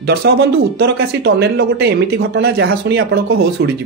दर्शक बंधु उत्तरकाशी टनेल गोटे एमती घटना जहाँ शुणी आपण होश उड़ीज।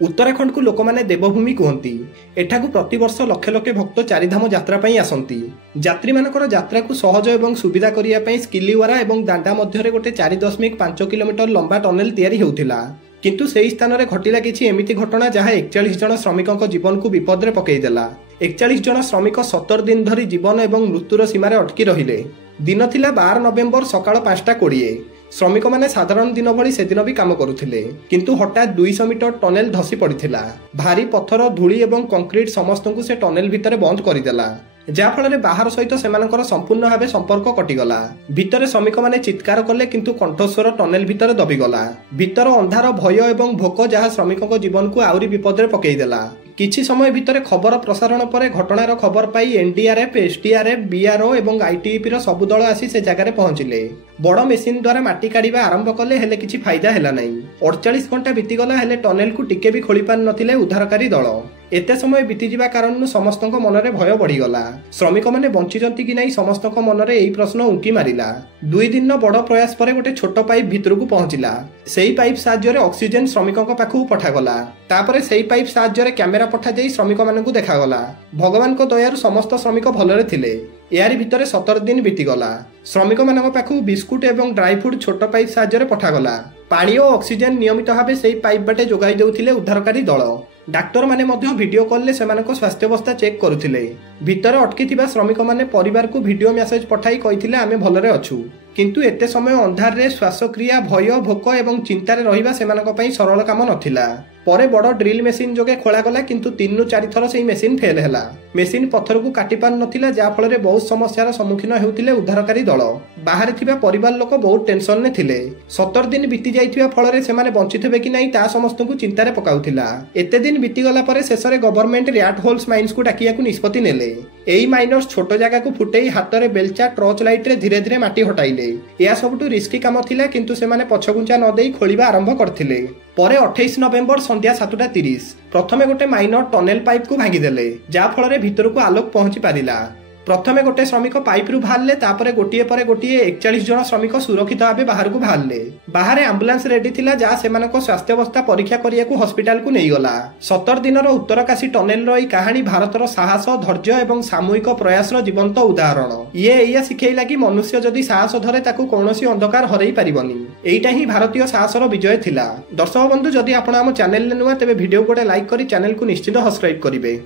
उत्तराखंड को लोक मैंने देवभूमि कहती। एठाकू प्रतिवर्ष लक्ष लक्ष भक्त चारिधाम यात्रा आसती। यात्री मानकर यात्रा को सहज और सुविधा करने स्किलीवारा और दांडा मध्य गोटे 4.5 किलोमीटर लंबा टनेल तैयारी होउथिला। किंतु से स्थान में घटिला किछि एमिति घटना जहाँ 41 जन श्रमिकों जीवन को विपद में पकईदेला। 41 जन श्रमिक 70 दिन धरी जीवन और मृत्युर सीमार अटकी रहिले। दिन थिला 12 नवेम्बर सकाळ 5:20। श्रमिक माने साधारण दिन भली से दिन भी काम करुथिले, किंतु हठात 200 मीटर टनेल धसी पड़िथिला। भारी पत्थर धूली और कंक्रीट समस्त को से टनेल भितर बंद करदेला, जाफल बाहर सहित सेमानकर संपूर्ण भाव संपर्क कटिगला। भितर श्रमिक माने चित्कार कले, किंतु कंठस्वर टनेल भितर दबिगला। भितर अंधार भय और भोक जहाँ श्रमिकों जीवन को आउरी विपद में पकईदेला। किछि समय भितर खबर प्रसारण पर घटनार खबर पाई एनडीआरएफ, एसडीआरएफ, बीआरओ और आईटीईपी रो सबु दल आसी से जगार पहुंचिले। बड़ मेसीन द्वारा माटी काढ़ा आरंभ कले, हेले किछि फायदा हैला नहीं। 48 घंटा बीतीगला, हेले टनेल को टिके भी खोली पार नथिले उद्धारकारी दल। एते समय बीतीजिबा कारण समस्तक मनरे भय बढ़ीगला। श्रमिक माने बंचिचंती कि नहीं समस्तक मनरे एई प्रश्न उंकी मारिला। 2 दिन बड़ प्रयास पर गोटे छोट पाइप भितर को पहुंचिला। सेई पाइप साहाय्य ऑक्सीजन श्रमिकों पाखु पठागला। तापरे सेई पाइप साहाय्य कैमेरा पठा जाई श्रमिक मानकु देखागला। भगवान को दयारु समस्त श्रमिक भलरे थिले। यारी भितर 17 दिन बीतीगला। श्रमिक मानक पाखु बिस्कुट एवं ड्राई फ्रूट छोट पाइप साहाय्य पठागला। पानी और ऑक्सीजन नियमित भाव से पाइप बाटे जोगाई देउथिले उद्धारकारी दल। डाक्टर माने मध्य वीडियो कॉल ले सेमानक स्वास्थ्यावस्था चेक करुथिले। भितर अटकी थिबा श्रमिक माने परिवार को वीडियो मेसेज पठाई कहिथिले आमे भलरे अछु, किंतु एते समय अंधार रे श्वासक्रिया, भय, भोक एवं चिंतार रहिबा सेमानक पई सरल काम नथिला। परे बड़ ड्रिल मेसीन जोगे खोलागला, किंतु 3-4 थर से मेसीन फेल हैला। मेसीन पत्थर को काटी पार नथिला, जा फल रे बहुत समस्यार सम्मुखीन हेउथिले उद्धारकारी दल। बाहर थिबा परिवार लोक बहुत टेंशन ने थिले। 17 दिन बीती जाइथिबा फल रे सेमाने बंचिथिबे कि नहीं ता समस्त को चिंतारे पकाउथिला। एते दिन बीती गला परे शेष रे गवर्नमेंट रैट होल्स माइंस को डाकिया को निष्पत्ति नेले। एई माइनर्स छोट जगह को फुटेई हाथ रे बेलचा टॉर्च लाइट रे धीरे धीरे माटी हटाइले। या सबटु रिस्की काम थिला, किंतु सेमाने पछगुंचा न देई खोलिबा आरंभ करथिले। परे 28 नवेम्बर संध्या 7:30 प्रथमे गोटे माइनर टनेल पाइप को भांगिदेले, जा फल रे भितर को आलोक पहुंची पारिला। प्रथमे गोटे श्रमिक पाइप रु बाहरले, तापरे गोटिए परे गोटिए 41 जन श्रमिक सुरक्षित भाव बाहर को बाहरले। बाहर एम्बुलेंस रेडी थिला, जहाँ सेमानक स्वास्थ्यावस्था परीक्षा करियाकू हॉस्पिटल को नहीं गला। 17 दिनर उत्तरकाशी टनेल रो कहानी भारतर साहस, धैर्य और सामूहिक प्रयास जीवंत उदाहरण। ये एया शिखेइला कि मनुष्य जदि साहस धरे ताकू कौनसी अंधकार हरई पारिबनी। एइटा ही भारतीय साहसर विजय थिला। दर्शक बंधु, जदि आपण आम चैनल नुआ तेबे वीडियो गोटे लाइक करी चैनल को निश्चित सब्सक्राइब करिवे।